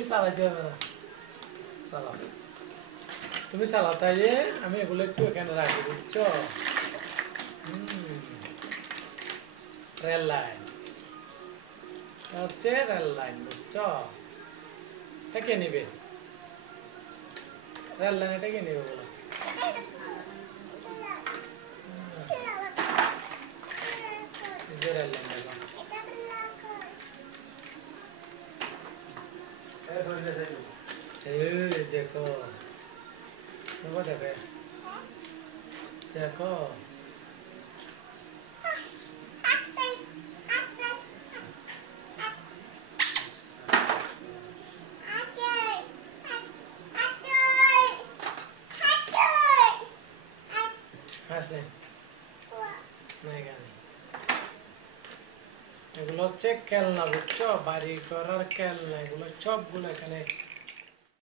তুমি চালাইতে হবে না, চালাও তুমি চালাও, তাই যে আমি এগুলো একটু এখানে রাখি, বুঝছো? রেল লাইন হচ্ছে রেল লাইন, বুঝছো? এটা কে নিবে? রেল লাইন এটা কে নিবে বলো? রেল লাইন দেখো, দেখো দেখে দেখো, হাসলে এগুলো হচ্ছে খেলনা, বুঝছো? বাড়ি করার খেলনা, এগুলো সবগুলো এখানে